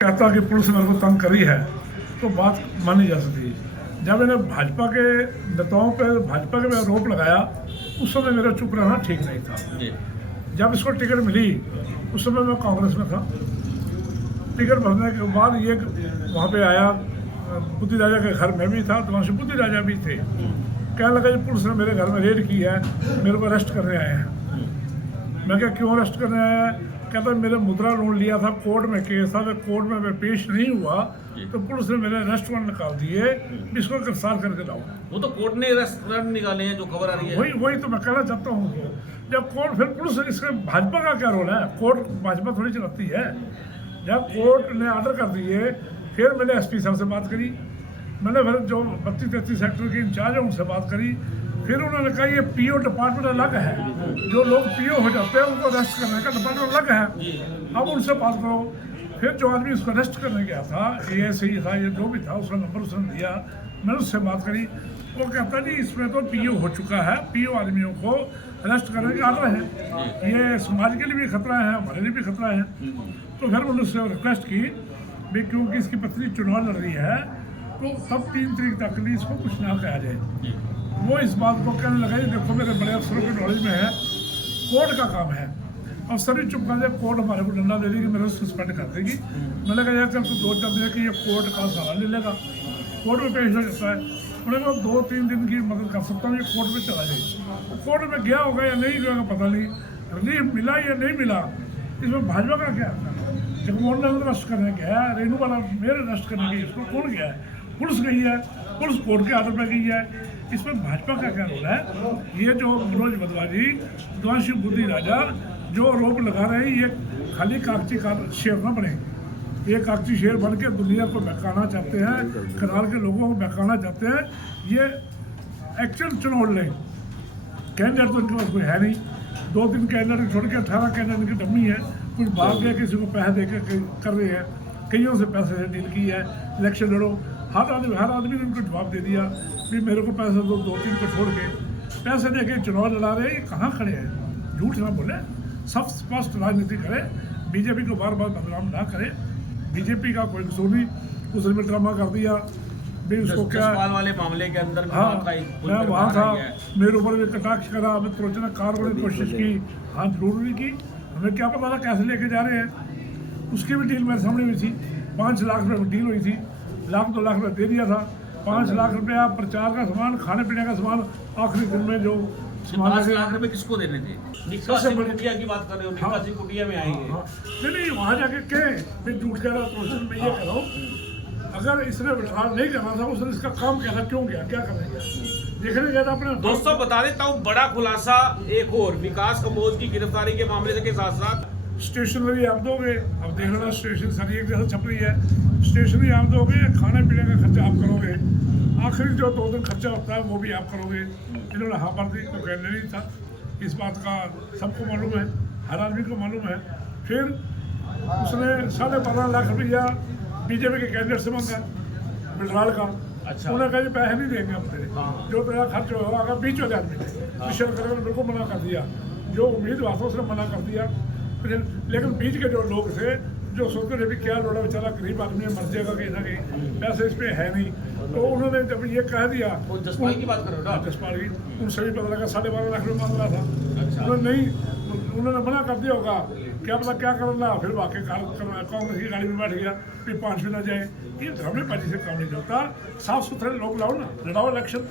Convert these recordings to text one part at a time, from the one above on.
कहता कि पुलिस मेरे को तंग करी है तो बात मानी जा सकती है। जब मैंने भाजपा के नेताओं पर भाजपा के आरोप लगाया उस समय मेरा चुप रहना ठीक नहीं था। जब इसको टिकट मिली उस समय मैं कांग्रेस में था। टिकट भरने के बाद ये वहाँ पे आया, बुद्धि राजा के घर में भी था तो वहाँ से बुद्धि राजा भी थे। कहने लगा कि पुलिस ने मेरे घर में रेड की है, मेरे को अरेस्ट करने आए हैं। मैं क्या क्यों अरेस्ट करने आया है? कहता मेरे मुद्रा लोन लिया था, कोर्ट में केस था, कोर्ट में मैं पेश नहीं हुआ तो पुलिस ने मेरे अरेस्ट वारंट निकाल दिए, इसको गिरफ्तार करके लाओ। वो तो कोर्ट ने अरेस्ट वारंट निकाले हैं, जो खबर आ रही है वही तो मैं कहना चाहता हूँ। जब कोर्ट फिर पुलिस, इसमें भाजपा का क्या रोल है? कोर्ट भाजपा थोड़ी चलाती है। जब कोर्ट ने ऑर्डर कर दिए फिर मैंने एसपी साहब से बात करी, मैंने फिर जो 32-33 सेक्टर के इंचार्ज है उनसे बात करी। फिर उन्होंने कहा ये पीओ डिपार्टमेंट अलग है, जो लोग पीओ हो जाते हैं उनको अरेस्ट करने का डिपार्टमेंट अलग है, अब उनसे बात करो। फिर जो आदमी उसको अरेस्ट करने गया था, ASI था, ये जो भी था, उसका नंबर उसने दिया, मैंने उससे बात करी। वो कहता जी इसमें तो पीओ हो चुका है, पीओ आदमियों को अरेस्ट करने के आर्डर है, ये समाज के लिए भी खतरा है, हमारे लिए भी खतरा है। तो फिर मैंने उससे रिक्वेस्ट की भाई क्योंकि इसकी पत्नी चुनाव लड़ रही है तो तब 3 तारीख तक भी इसको कुछ ना कहा जाए। वो इस बात को कहने लगा देखो मेरे बड़े अफसरों के नॉलेज में है, कोर्ट का काम है, अफसर ही चुप कर जाए, कोर्ट हमारे को डंडा दे देगी, मेरे सस्पेंड कर देगी। मैंने कहा यार चल तो 2-4 दिन कि ये कोर्ट का सवाल ले लेगा, कोर्ट में पेश हो जाता है। उन्होंने कहा 2-3 दिन की मदद कर सकता हूँ, ये कोर्ट में चला जाए। कोर्ट में गया होगा या नहीं गया पता नहीं, रिलीफ मिला या नहीं मिला, इसमें भाजपा का क्या? जगमोहन लाल अरेस्ट करने गया, रेणु वाला मेरे अरेस्ट करने गई, इसको कौन गया है? पुलिस गई है, पुलिस कोर्ट के आर्डर पर गई है, इसमें भाजपा का क्या रोल है? ये जो मनोज वधवाजी, द्वांशी बुद्धि राजा जो आरोप लगा रहे हैं, ये खाली कागजी शेर न बने, ये कागजी शेर बन के दुनिया को बहकाना चाहते हैं, करार के लोगों को बहकाना चाहते हैं। ये एक्चुअल चुनाव लें, कैंडिडेट तो इनके पास कोई है नहीं, 2-3 कैंडिडेट छोड़ के 18 कैंडिडेट की डम्मी है, कुछ भाग गया, किसी को पैसे दे के कर रहे हैं, कईयों से पैसे से डील की है, इलेक्शन लड़ो। हर आदमी ने उनको जवाब दे दिया कि मेरे को पैसे दो, 2-3 को छोड़ के पैसे दे के चुनाव लड़ा रहे हैं। ये कहाँ खड़े हैं? झूठ ना बोले, सब स्पष्ट राजनीति करें, बीजेपी को बार बार बदनाम ना करें। बीजेपी का कोई कसूर नहीं, उसने भी ड्रामा कर दिया भी उसको क्या वाले मामले के अंदर। हाँ, मैं वहाँ था, मेरे ऊपर भी कटाक्ष करा, हमें त्रोचना कारवाई की कोशिश की, हाँ जरूर भी की, हमें क्या पता था कैसे लेके जा रहे हैं। उसकी भी डील मेरे सामने हुई थी, 5 लाख रुपये में डील हुई थी, 1-2 लाख रुपये दे दिया था। 5 लाख रुपया प्रचार का सामान, खाने पीने का सामान, आखिरी दिन में जो 5 लाख रुपए किसको देने थे? निक्का कुटिया की बात कर रहे हो, निक्का सिंह कुटिया में आएंगे। नहीं वहाँ जाके कहे झूठ कह रहा, तो मैं ये कह रहा हूँ, अगर इसने विश्वास नहीं करना था, उसने इसका काम क्या था, क्यों गया, क्या करने गया, देखने गया था अपने। दोस्तों बता देता हूँ, बड़ा खुलासा एक और, विकास कंबोज की गिरफ्तारी के मामले के साथ साथ स्टेशनरी आप दोगे, अब देख लेना स्टेशन सारी एक जैसा छप रही है, स्टेशनरी आप दोगे, खाने पीने का खर्चा आप करोगे, आखिरी जो 2 दिन खर्चा होता है वो भी आप करोगे। इन्होंने हाँ पर दी, तो कहने नहीं था, इस बात का सबको मालूम है, हर आदमी को मालूम है। फिर उसने 12.5 लाख रुपया बीजेपी के कैंडिडेट से मांगा, बिलराल का। अच्छा। उन्होंने कहा पैसे नहीं देंगे हम तेरे, जो तेरा खर्च होगा। अगर बीच वाले आदमी ने विश्व करेगा बिल्कुल मना कर दिया, जो उम्मीदवार था उसने मना कर दिया। लेकिन बीच के जो लोग थे जो सोचते थे भी क्या लोड़ा बेचारा गरीब आदमी मर जाएगा कहीं ना कहीं, पैसे इस पे है नहीं, तो उन्होंने जब ये कह दिया, जसपाल की बात करो ना, जसपाल की, उनसे भी पता लगा 12.5 लाख रुपये मांग रहा था। अच्छा। उन्होंने मना कर दिया होगा, क्या पता क्या करना, फिर वाकई कांग्रेस की गाड़ी में बैठ गया, फिर 5 भी ना जाए। ये ड्रामेबाजी से काम नहीं चलता, साफ सुथरे लोग लाओ ना, लड़ाओ इलेक्शन,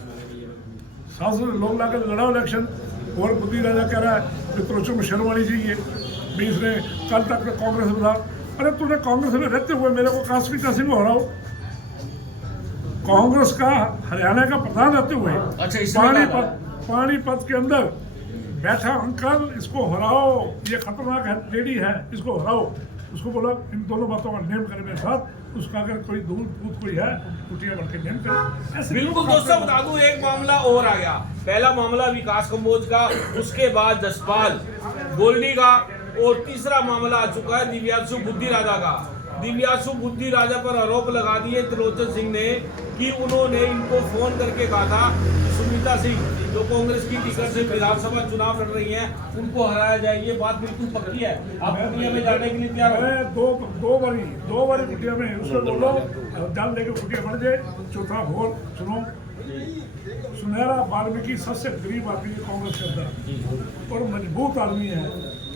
साफ सुथरे लोग ला कर लड़ाओ इलेक्शन। और बुद्धि राजा कह रहा है कि त्रोचों में शर्म आनी चाहिए, भी इसने कल तक कांग्रेस में था। अरे तूने कांग्रेस में रहते हुए मेरे को काश्मीर तहसील में हो रहा हो, कांग्रेस का हरियाणा का प्रधान रहते हुए, पानीपत के अंदर बैठा अंकल, इसको हराओ, ये खतरनाक है, लेडी है, इसको हराओ। उसको बोला इन दोनों बातों का नेम करे मेरे साथ, उसका अगर कोई दूर पूत कोई है कुटिया बन के नेम करे। बिल्कुल दोस्तों बता दूं, एक मामला और आ गया। पहला मामला विकास कंबोज का, उसके बाद जसपाल गोल्डी का, और तीसरा मामला आ चुका है दिव्यांशु बुद्धि राजा का। दिव्यासु बुद्धि राजा पर आरोप लगा दिए त्रिलोचन सिंह ने कि उन्होंने इनको फोन करके कहा था कि सुनीता सिंह जो कांग्रेस की टिकट से विधानसभा चुनाव लड़ रही हैं उनको हराया जाए। ये बात बिल्कुल पक्की है। आप कुटिया में जाने के लिए तैयार हो? मैं दो बारी कुटिया में उसको बोलो जल लेके कुटिया बढ़ जाए। चौथा भोर सुनो, सुनहरा वाल्मीकि सबसे गरीब आदमी है कांग्रेस के अंदर और मजबूत आदमी है।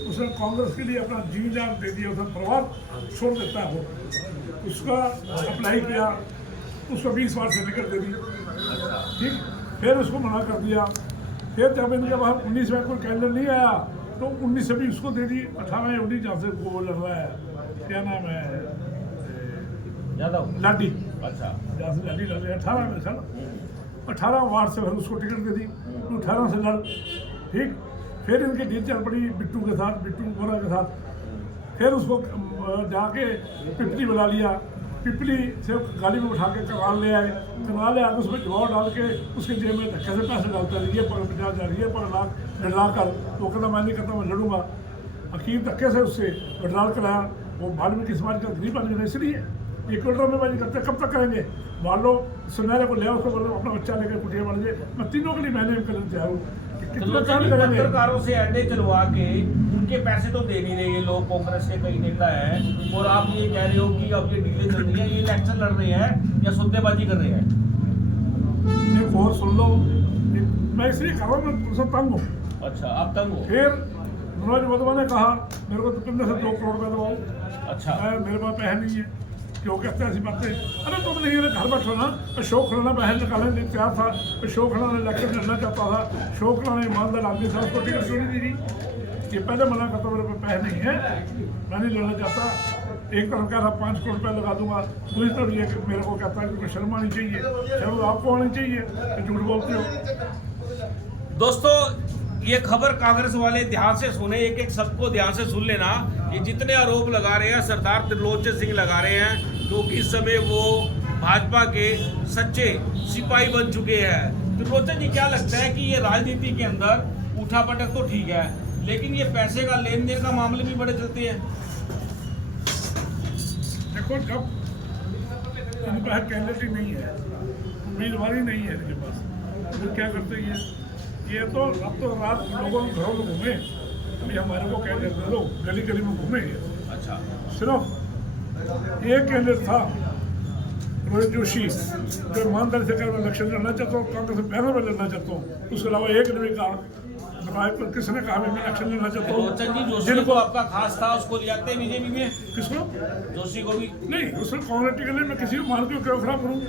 उसने कांग्रेस के लिए अपना जी जान दे दिया, उसने परिवार छोड़ देता है। उसका अप्लाई किया, उसको 20 बार सर्टिफिकेट दे दी, ठीक। फिर उसको मना कर दिया। फिर जब इनके बाद 19 में कोई कैंडिडेट नहीं आया तो 19 से भी उसको दे दी। 18 या 19 जहाँ से वो लड़ रहा है, क्या नाम है, यादव लाडी, अच्छा जहाँ से लाडी लड़ रहे 18 में सर 18 वार्ड से फिर उसको टिकट दे दी। तो 18 से लड़, ठीक। फिर इनकी डील चल पड़ी बिट्टू के साथ, बिट्टू बोरा के साथ। फिर उसको जाके पिपली बुला लिया, पिपली से गाड़ी में उठा के करनाल ले आए। करनाल ले आकर उसमें दबाव डाल के उसके जेब में धक्के से पैसे डालता है, ये पर 50,000 ये पर लाख डरा कर। वो कहता मैं नहीं करता, मैं लड़ूंगा। अकीम धक्के से उससे विड्रॉल कराया। वो वाल्मीकि समाज का गरीब आदमी है, इसलिए ये ड्रामेबाजी करते कब तक करेंगे। मान लो सुनहरे को ले आओ, उसको बोलो अपना बच्चा लेकर कुटिया बढ़ जाए। मैं तीनों के लिए मैंने करना चाह रहा हूँ। कितना काम करेंगे? पत्रकारों से अड्डे चलवा के उनके पैसे तो दे नहीं रहे ये लोग, कांग्रेस के कई नेता है, और आप ये कह रहे हो कि अब ये डीलें चल रही है, ये इलेक्शन लड़ रहे हैं या सौदेबाजी कर रहे हैं? एक और सुन लो, मैं इसलिए कह रहा हूँ, मैं तुमसे तंग हूँ। अच्छा, आप तंग हो? फिर मनोज वधवा ने कहा मेरे को तो तुमने से 2 करोड़ रुपये दो। अच्छा, मेरे पास पैसे नहीं है। क्यों कहते हैं ऐसी बातें? अरे तुम नहीं है घर बैठो ना। अशोक खन्ना पैसे निकालने के लिए तैयार था। अशोक खन्ना ने इलेक्शन लड़ना चाहता था। अशोक खन्ना ने ईमानदार आदमी था, उसको टिकट क्यों नहीं दी? ये पहले मना करता मेरे पास पैसे नहीं है, मैं नहीं लड़ना चाहता। एक तरफ कह रहा 5 करोड़ रुपये लगा दूंगा, दूसरी तरफ ये मेरे को कहता है कि शर्म आनी चाहिए। शर्म आपको आनी चाहिए, झूठ बोलते हो। दोस्तों ये खबर कांग्रेस वाले ध्यान से सुने, एक एक सबको ध्यान से सुन लेना। ये जितने आरोप लगा रहे हैं सरदार त्रिलोचन सिंह लगा रहे हैं, क्योंकि इस समय वो भाजपा के सच्चे सिपाही बन चुके हैं। त्रिलोचन जी, क्या लगता है कि ये राजनीति के अंदर उठा पटक तो ठीक है, लेकिन ये पैसे का लेन देन का मामले भी बड़े चलते हैं? देखो, जब इनके पास कैंडिडेट ही नहीं है, उम्मीदवारी नहीं है इनके पास, तो फिर क्या करते हैं ये तो अब तो रात लोगों के घरों में घूमे, अभी हमारे को कैंडिडेट दे दो, गली गली में घूमे। अच्छा, सिर्फ एक कैंडिडेट था रोहित जोशी, जो ईमानदारी से कर मैं इलेक्शन लड़ना चाहता हूँ, कांग्रेस में बैनर में लड़ना चाहता हूँ। उसके अलावा एक ने भी कहा, किसने कहा मैं इलेक्शन लड़ना चाहता हूँ? त्रिलोचन जी, जोशी को आपका खास था, उसको ले आते हैं बीजेपी में? किसको? जोशी को भी नहीं, उसमें कांग्रेस टिकट नहीं, मैं किसी को मान के क्यों खराब करूँ?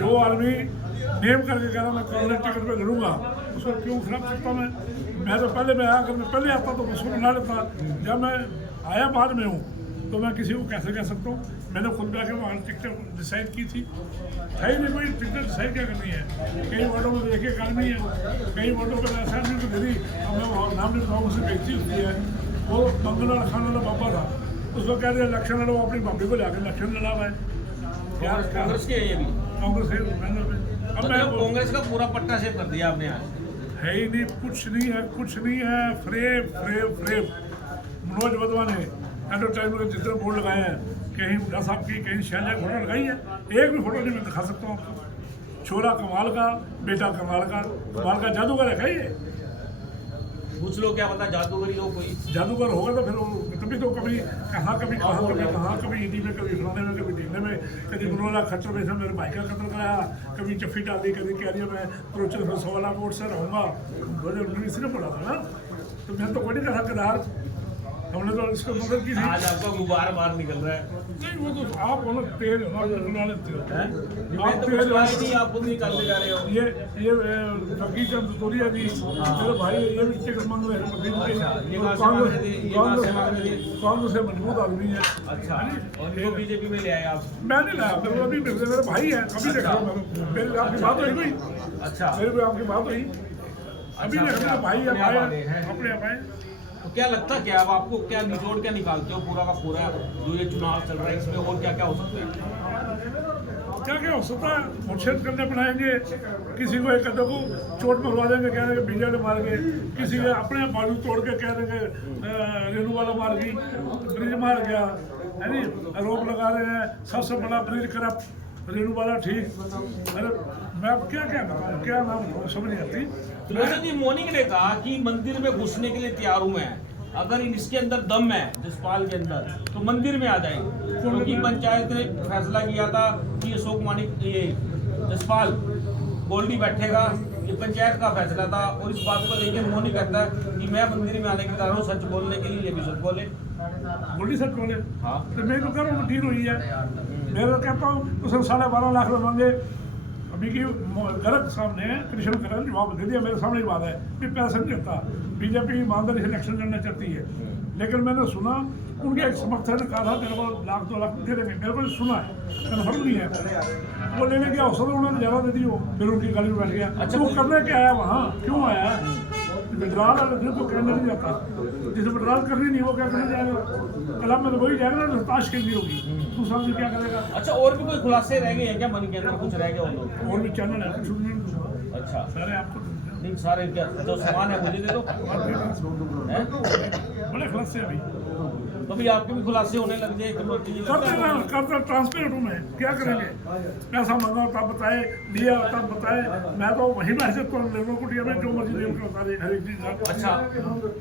जो आदमी नेम करके कह रहा मैं कांग्रेस टिकट पे लड़ूंगा, उसको क्यों खराब करता मैं तो पहले मैं आया, अगर मैं पहले आता तो उसको बना लेता। जब मैं आया बाद में हूँ तो मैं किसी को कैसे कह सकता हूँ? मैंने खुद जाके वहाँ टिकट डिसाइड की थी, है ही नहीं कोई टिकट डिसाइड क्या करनी है। कई वार्डों में देखिए काम नहीं है, कई वार्डों पर ऐसा नहीं तो दे दी। अब मैं वहाँ नाम नहीं बताऊँ, उससे बेचती होती है। वो मंगला खान वाला बाबा था, उसको कह दिया इलेक्शन लड़ो, अपनी बाबी को लाकर इलेक्शन लड़ा हुआ है। कांग्रेस के ये भी कांग्रेस है पैनल में। अब मैं कांग्रेस का पूरा पट्टा सेव कर दिया आपने आज। है ही नहीं, कुछ नहीं है, कुछ नहीं है। Frame frame frame Manoj Wadhwa ने एडवर्टाइजमेंट के जितने बोर्ड लगाए हैं, कहीं मुंडा साहब की, कहीं शैलजा की फोटो लगाई है, एक भी फोटो नहीं मैं दिखा सकता हूँ आपको। छोरा कमाल का, बेटा कमाल का जादूगर है। कहीं पूछ लो, क्या पता जादूगरी हो कोई। जादूगर होगा तो फिर तभी तो कभी कहाँ कभी ईडी में, कभी फलाने में, कभी ढीले में, कभी मनोला खट्टर में से मेरे भाई का कत्ल कराया, कभी चफ्फी डाल दी, कभी कह रही है मैं त्रिलोचन से 100 लाख वोट से रहूँगा। 2019 ने बोला था ना, तो मैं तो कोई नहीं कहा हकदार, हमने तो इसको मदद की थी। आज आपका गुब्बारा बाहर निकल रहा है। नहीं, वो तो आप बोलो तेज निकलवा लेते हो। मैं तो कुछ बात नहीं, आप खुद निकालने जा रहे हो। ये फकीर चंद तोरिया जी मेरे भाई, ये भी टिकट मांग रहे हैं। कांग्रेस से मजबूत आदमी है। अच्छा, और इनको बीजेपी में ले आए आप? मैं नहीं लाया, मेरे अभी मेरे भाई है, अभी देख लो। मेरी आपकी बात हुई कोई? अच्छा, मेरे को आपकी बात हुई अभी देख लो, भाई है अपने आप आए। तो क्या लगता क्या, अब आपको क्या निचोड़ क्या निकालते हो पूरा का पूरा जो ये चुनाव चल रहा है, इसमें और क्या क्या हो सकता है? क्या क्या हो सकता है? मुर्शेद करने बनाएंगे, किसी को एक अड्डे को चोट मरवा देंगे, कह देंगे बीजा ने मार के, किसी के अपने बाजू तोड़ के कह देंगे रेणु वाला मार गई, ब्रिज मार गया, है नहीं, आरोप लगा रहे हैं सबसे बड़ा ब्रिज करप्ट, रेणु वाला ठीक। अरे मैं अब क्या क्या बताऊँ, क्या नाम बताऊँ, समझ नहीं आती। त्रिलोचन जी, मौनिक ने कहा कि मंदिर में घुसने के लिए तैयार हूं मैं, अगर इसके अंदर दम है जसपाल के अंदर तो मंदिर में आ जाए, क्योंकि पंचायत ने फैसला किया था कि अशोक मानिक ये जसपाल गोल्डी बैठेगा, ये पंचायत का फैसला था। और इस बात को लेकर मौनिक कहता है कि मैं मंदिर में आने के कारण हूँ सच बोलने के लिए, ये भी सच बोले। गोल्डी सच बोले, हाँ तो मैं तो कह रहा हूँ डील हुई है। मैं तो कहता हूँ उसने 12.5 लाख रुपये मांगे। अभी की गलत सामने कृष्ण करण जवाब दे दिया, मेरे सामने ही बात है कि पैसा नहीं देता, बीजेपी ईमानदारी से इलेक्शन लड़ना चाहती है। लेकिन मैंने सुना उनके एक समर्थक ने कहा था तेरे को 1-2 लाख दे देंगे, मेरे को सुना है, कन्फर्म नहीं है। वो लेने गया अवसर उन्होंने ज़्यादा दे दी, वो फिर उनकी गाड़ी में बैठ गया। अच्छा, वो करने क्या आया वहाँ, क्यों आया? विड्रॉल तो करने नहीं जाता, जिसे विड्रॉल करनी नहीं वो क्या करने जाएगा? कलम में तो वही जाएगा ना, ताश खेलनी होगी, दूसरा भी क्या करेगा? अच्छा, और भी कोई खुलासे रह गए हैं क्या मन के अंदर, कुछ रह गए वो लोग? और भी चैनल है, कुछ नहीं दूंगा। अच्छा, सारे आपको नहीं सारे क्या जो सामान है मुझे दे दो हैं? बड़े खुलासे अभी कभी आपके भी खुलासे होने लग जाए करते ट्रांसपेरेंट हूँ मैं, क्या करेंगे? पैसा मांगा तब बताए, लिया तब बताए। मैं तो वही मैसेज तो लोगों को दिया, मैं जो मर्जी देव को बता रही हर एक चीज। अच्छा,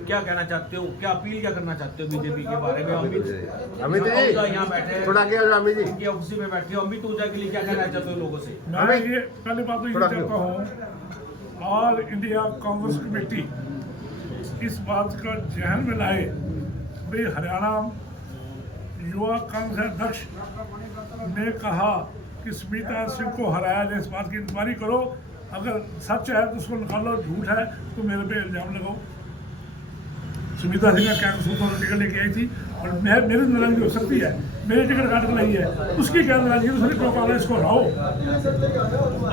क्या कहना चाहते हो, क्या अपील क्या करना चाहते हो बीजेपी के बारे में? अमित जी यहाँ बैठे हैं, थोड़ा क्या अमित जी इनकी ऑफिस में बैठे हो, अमित ऊर्जा के लिए क्या कहना चाहते हो लोगों से? मैं ये पहली बात तो ये चाहता हूँ, ऑल इंडिया कांग्रेस कमेटी इस बात का जहन में लाए भाई, हरियाणा युवा कांग्रेस अध्यक्ष ने कहा कि स्मिता सिंह को हराया जाए, इस बात की इंक्वायरी करो, अगर सच है तो उसको निकालो, झूठ है तो मेरे पे इल्जाम लगाओ। स्मिता सिंह का क्या कसूर था? टिकट लेके आई थी और मेरी नाराजगी हो सकती है, मेरी टिकट काट के लाई है, उसकी क्या नाराजगी? उसने क्यों कहा इसको हराओ?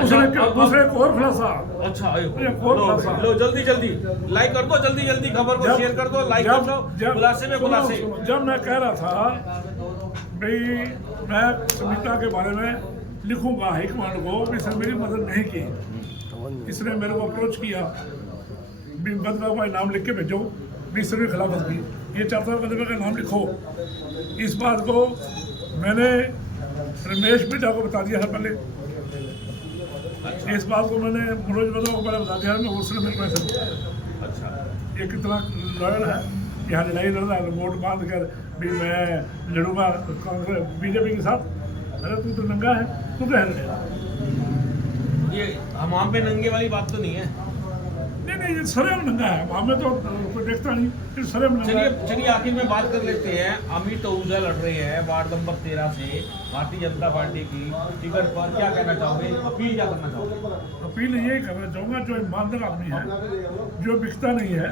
उसने दूसरे एक और खुलासा। अच्छा, लो, जल्दी जल्दी लाइक कर दो, जल्दी जल्दी खबर को शेयर कर दो, लाइक कर दो, खुलासे में खुलासे। जब मैं कह रहा था भाई मैं स्मिता के बारे में लिखूंगा हाईकमांड को, इसने मेरी मदद नहीं की, इसने मेरे को अप्रोच किया, बदला का नाम लिख के भेजो, 20 के खिलाफत की, ये चाहता हूँ बदला का नाम लिखो। इस बात को मैंने रमेश बिड्डा को बता दिया था पहले, इस बात को मैंने मनोज बदला को पहले बता दिया, मैं उसने मेरे को ऐसे बताया। अच्छा, ये कितना लॉयल है, यहाँ लड़ाई लड़ रहा है, वोट बांध कर भी मैं लड़ूंगा कांग्रेस बीजेपी के साथ। अरे तू तो नंगा है, तू क्या लड़ेगा? ये हमाम पे नंगे वाली बात तो नहीं है। नहीं, ये सरेम नंगा है, हमें तो कोई देखता नहीं, फिर सरेम नंगा है। चलिए आखिर में बात कर लेते हैं। अमित आहूजा लड़ रहे हैं वार्ड नंबर 13 से भारतीय जनता पार्टी की टिकट पर, क्या कहना चाहोगे, अपील क्या करना चाहोगे? अपील यही करना चाहूँगा, जो ईमानदार आदमी है, जो बिकता नहीं है,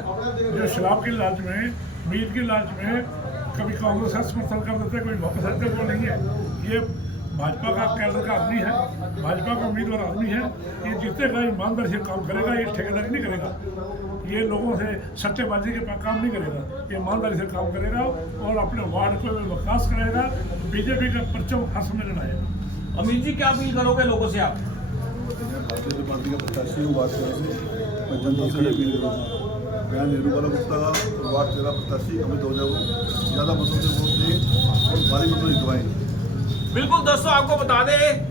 जो शराब की लालच में, मीट की लालच में कभी कांग्रेस का समर्थन कर देते, कोई वापस हटते, वो नहीं है। ये भाजपा का कैडर का आदमी है, भाजपा का उम्मीदवार आदमी है, ये जीतेगा, ईमानदारी से काम करेगा, ये ठेकेदारी नहीं करेगा, ये लोगों से सट्टेबाजी के काम नहीं करेगा, ये ईमानदारी से काम करेगा और अपने वार्ड को विकास करेगा, बीजेपी का परचम हर समय लड़ाएगा। अमित जी, क्या अपील करोगे लोगों से आप? भारतीय जनता पार्टी का प्रत्याशी हूँ वार्ड 13 से, मैं जनता से अपील करूँगा, मैं नेहरू वाला गुप्ता का वार्ड 13 प्रत्याशी अमित आहूजा को ज़्यादा मतों से वोट दें और भारी मतों जितवाएं। बिल्कुल दोस्तों, आपको बता दें